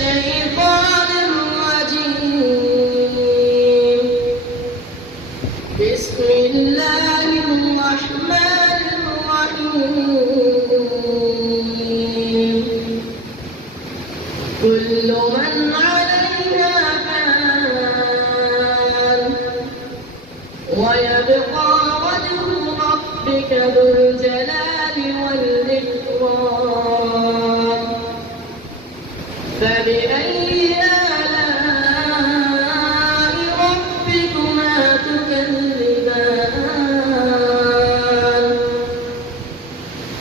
الشيطان الرجيم. بسم الله الرحمن الرحيم. كل من عليها فان ويبقى وجه ربك ذو الجلال والإكرام. فبأي آلاء ربكما تكذبان؟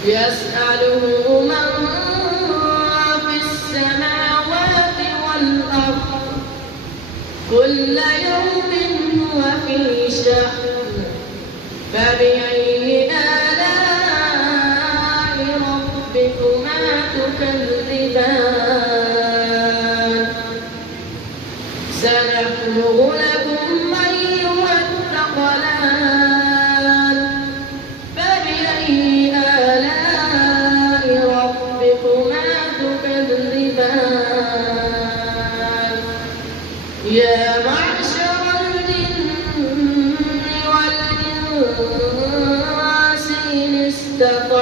يسأله من في السماوات والأرض كل يوم هو في شأن. فبأي آلاء ربكما تكذبان؟ سنفرغ لكم أيها الثقلان. فبأي آلاء ربكما تكذبان؟ يا معشر الجن والإنس إن استطعتم